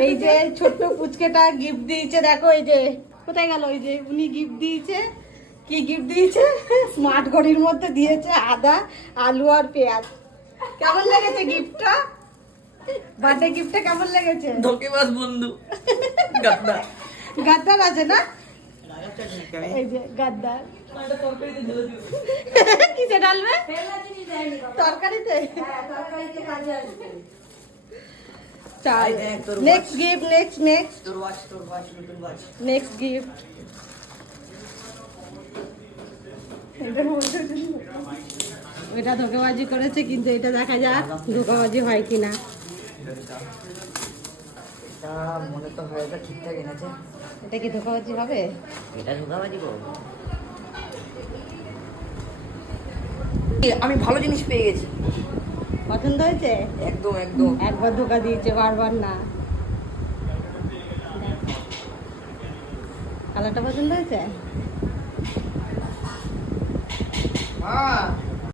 এই যে ছোট্ট পুচকেটা গিফট দিয়েছে, দেখো এই যে কোথায় গেল, ওই যে উনি গিফট দিয়েছে। কি গিফট দিয়েছে? স্মার্ট ঘড়ির মধ্যে দিয়েছে আদা, আলু আর পেঁয়াজ। কেমন লেগেছে গিফটটা? বার্থডে গিফটটা কেমন লেগেছে? ধোকেবাজ বন্ধু গাদ্দার। গাদ্দার আছে না? এই যে গাদ্দার। কিসে ডালবে? তরকারিতে। Next gift, next next gift. এটা ধোকাবাজি করেছে, কিন্তু এটা দেখা যাক ধোকাবাজি হয় কিনা। মনে তো হয় এটা ঠিকঠাক এনেছে। এটা কি ধোকাবাজি হবে? এটা ধোকাবাজি করবো। আমি ভালো জিনিস পেয়ে গেছি। পছন্দ হয়েছে? একদম একদম। একবার ধোকা দিয়েছে, বারবার না। কালারটা পছন্দ হয়েছে? হ্যাঁ